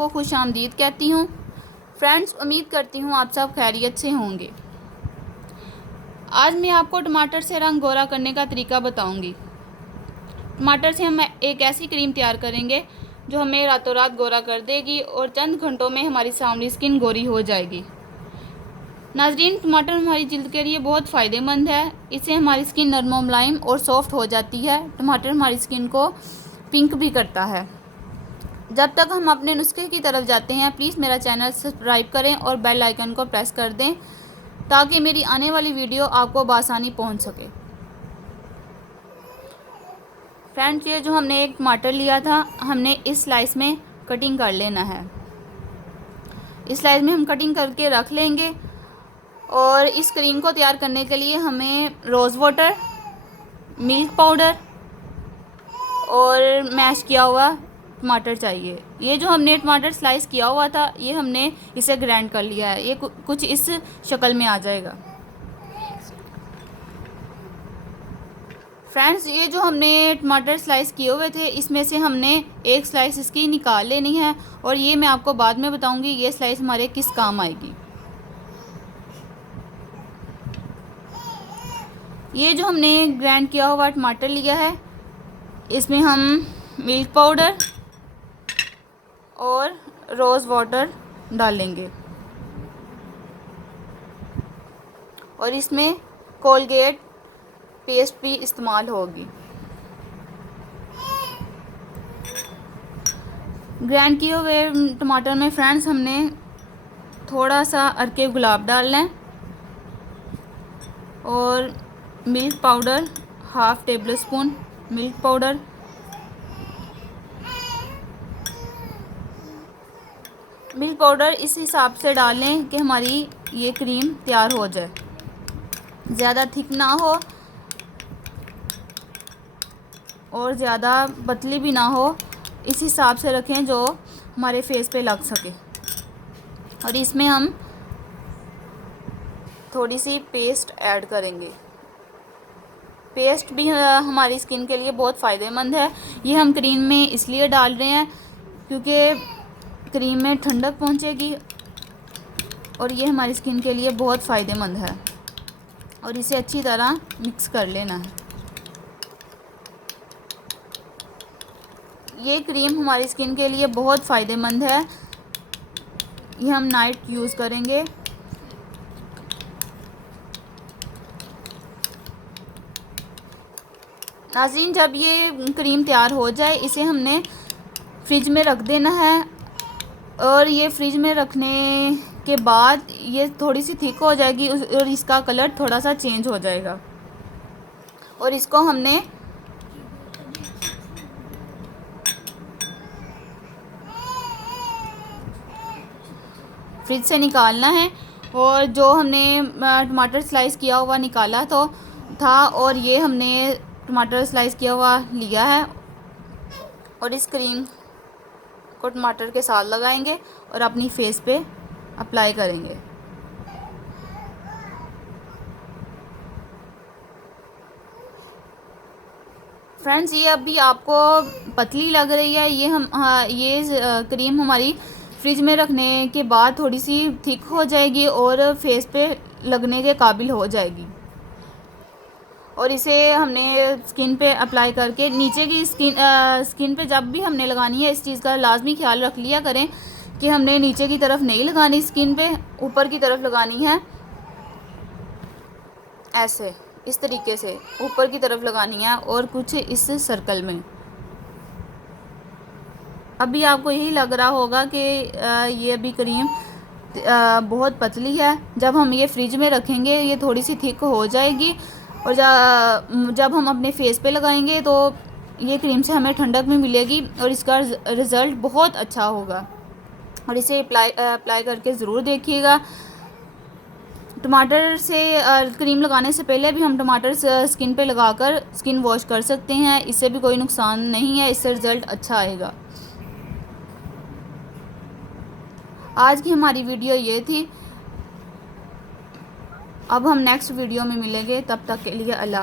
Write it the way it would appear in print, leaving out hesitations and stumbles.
सबको खुश आमदीद कहती हूँ। फ्रेंड्स, उम्मीद करती हूँ आप सब खैरियत से होंगे। आज मैं आपको टमाटर से रंग गोरा करने का तरीका बताऊंगी। टमाटर से हम एक ऐसी क्रीम तैयार करेंगे जो हमें रातों रात गोरा कर देगी और चंद घंटों में हमारी सांवली स्किन गोरी हो जाएगी। नाजरीन, टमाटर हमारी जिल्द के लिए बहुत फ़ायदेमंद है। इससे हमारी स्किन नरम और मुलायम और सॉफ्ट हो जाती है। टमाटर हमारी स्किन को पिंक भी करता है। जब तक हम अपने नुस्खे की तरफ जाते हैं, प्लीज़ मेरा चैनल सब्सक्राइब करें और बेल आइकन को प्रेस कर दें ताकि मेरी आने वाली वीडियो आपको बआसानी पहुंच सके। फ्रेंड्स, ये जो हमने एक टमाटर लिया था, हमने इस स्लाइस में कटिंग कर लेना है। इस स्लाइस में हम कटिंग करके रख लेंगे। और इस क्रीम को तैयार करने के लिए हमें रोज़ वाटर, मिल्क पाउडर और मैश किया हुआ टमाटर चाहिए। ये जो हमने टमाटर स्लाइस किया हुआ था, ये हमने इसे ग्राइंड कर लिया है। ये कुछ इस शक्ल में आ जाएगा। फ्रेंड्स, ये जो हमने टमाटर स्लाइस किए हुए थे, इसमें से हमने एक स्लाइस इसकी निकाल लेनी है और ये मैं आपको बाद में बताऊंगी ये स्लाइस हमारे किस काम आएगी। ये जो हमने ग्राइंड किया हुआ टमाटर लिया है, इसमें हम मिल्क पाउडर और रोज़ वाटर डालेंगे और इसमें कोलगेट पेस्ट भी इस्तेमाल होगी। ग्राइंड किए हुए टमाटर में फ्रेंड्स हमने थोड़ा सा अर्के गुलाब डालना है और milk powder, half table spoon milk powder, milk powder इस हिसाब से डालें कि हमारी ये क्रीम तैयार हो जाए। ज़्यादा थिक ना हो और ज़्यादा पतली भी ना हो, इस हिसाब से रखें जो हमारे फेस पे लग सके। और इसमें हम थोड़ी सी पेस्ट ऐड करेंगे। पेस्ट भी हमारी स्किन के लिए बहुत फ़ायदेमंद है। ये हम क्रीम में इसलिए डाल रहे हैं क्योंकि क्रीम में ठंडक पहुंचेगी और ये हमारी स्किन के लिए बहुत फ़ायदेमंद है। और इसे अच्छी तरह मिक्स कर लेना है। ये क्रीम हमारी स्किन के लिए बहुत फ़ायदेमंद है। ये हम नाइट यूज़ करेंगे। नाज़रीन, जब ये क्रीम तैयार हो जाए, इसे हमने फ्रिज में रख देना है। और ये फ्रिज में रखने के बाद ये थोड़ी सी थिक हो जाएगी और इसका कलर थोड़ा सा चेंज हो जाएगा। और इसको हमने फ्रिज से निकालना है। और जो हमने टमाटर स्लाइस किया हुआ निकाला तो था और ये हमने टमाटर स्लाइस किया हुआ लिया है और इस क्रीम को टमाटर के साथ लगाएंगे और अपनी फेस पे अप्लाई करेंगे। फ्रेंड्स, ये अभी आपको पतली लग रही है। ये क्रीम हमारी फ्रिज में रखने के बाद थोड़ी सी थिक हो जाएगी और फेस पे लगने के काबिल हो जाएगी। और इसे हमने स्किन पे अप्लाई करके नीचे की स्किन पे जब भी हमने लगानी है, इस चीज़ का लाजमी ख्याल रख लिया करें कि हमने नीचे की तरफ नहीं लगानी स्किन पे, ऊपर की तरफ लगानी है। ऐसे इस तरीके से ऊपर की तरफ लगानी है और कुछ इस सर्कल में। अभी आपको यही लग रहा होगा कि ये अभी क्रीम बहुत पतली है। जब हम ये फ्रिज में रखेंगे ये थोड़ी सी थिक हो जाएगी और जब हम अपने फेस पे लगाएंगे तो ये क्रीम से हमें ठंडक भी मिलेगी और इसका रिज़ल्ट बहुत अच्छा होगा। और इसे अप्लाई करके ज़रूर देखिएगा। टमाटर से क्रीम लगाने से पहले भी हम टमाटर स्किन पे लगाकर स्किन वॉश कर सकते हैं। इससे भी कोई नुकसान नहीं है, इससे रिज़ल्ट अच्छा आएगा। आज की हमारी वीडियो ये थी। अब हम नेक्स्ट वीडियो में मिलेंगे। तब तक के लिए अल्लाह।